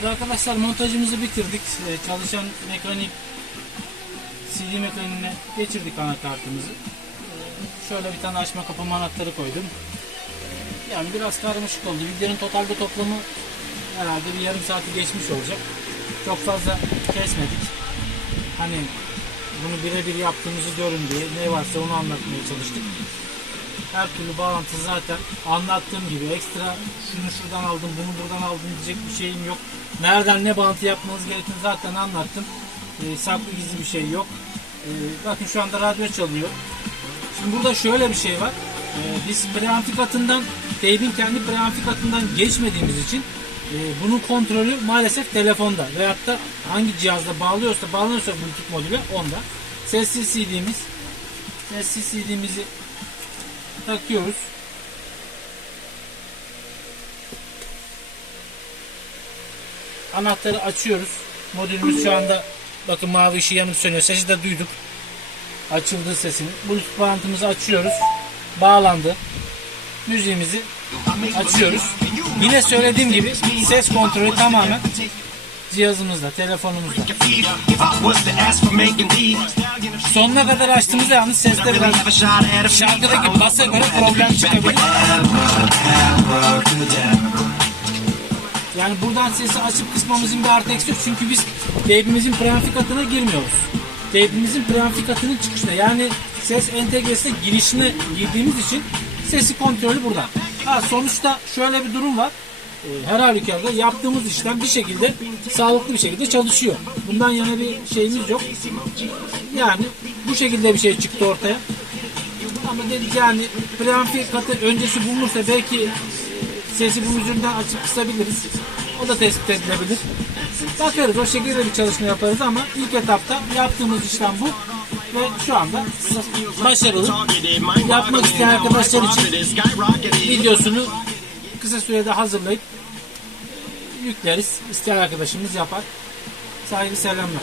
Şimdi arkadaşlar montajımızı bitirdik. Ee, Çalışan mekanik CD mekaniğine geçirdik anakartımızı. Ee, Şöyle bir tane açma kapama anahtarı koydum. Yani biraz karmaşık oldu. Videonun totalde toplamı herhalde bir yarım saati geçmiş olacak. Çok fazla kesmedik. Hani bunu birebir yaptığımızı görün diye ne varsa onu anlatmaya çalıştık. Her türlü bağlantı zaten anlattığım gibi ekstra şunu şuradan aldım bunu buradan aldım diyecek bir şeyim yok. Nereden ne bağlantı yapmanız gerektiğini zaten anlattım. Ee, saklı gizli bir şey yok. Ee, bakın şu anda radyo çalıyor. Şimdi burada şöyle bir şey var. Ee, biz preamfikatından, teybin kendi preamfikatından geçmediğimiz için e, bunun kontrolü maalesef telefonda veyahut da hangi cihazda bağlıyorsa bağlanıyorsa Bluetooth modülü onda. Sessiz CD'miz sessiz CD'mizi takıyoruz. Anahtarı açıyoruz. Modülümüz şu anda bakın mavi ışığı yanıp sönüyor. Sesi de duyduk. Açıldığı sesini. Bluetooth bağlantımızı açıyoruz. Bağlandı. Müziğimizi açıyoruz. Yine söylediğim gibi ses kontrolü tamamen cihazımızda, telefonumuzda. Sonuna kadar açtığımızda yalnız seste biraz şarkıdaki basa göre problem çıkabilir. Yani buradan sesi açıp kısmamızın bir artı eksi yok. Çünkü biz teybimizin preamfikatına girmiyoruz. Teybimizin preamfikatının çıkışına yani ses entegresine girişine girdiğimiz için sesi kontrolü burada. Ha, sonuçta şöyle bir durum var. Ee, Her halükarda yaptığımız işlem bir şekilde sağlıklı bir şekilde çalışıyor. Bundan yana bir şeyimiz yok. Yani bu şekilde bir şey çıktı ortaya. Ama dedik yani preamfikatı öncesi bulunursa belki sesi bu yüzünden açıp kısabiliriz. O da tespit edilebilir. Bakarız o şekilde bir çalışma yaparız ama ilk etapta yaptığımız işlem bu. Ve şu anda başarılı. Yapmak isteyen arkadaşlar için videosunu kısa sürede hazırlayıp yükleriz. İsteyen arkadaşımız yapar. Saygı selamlar.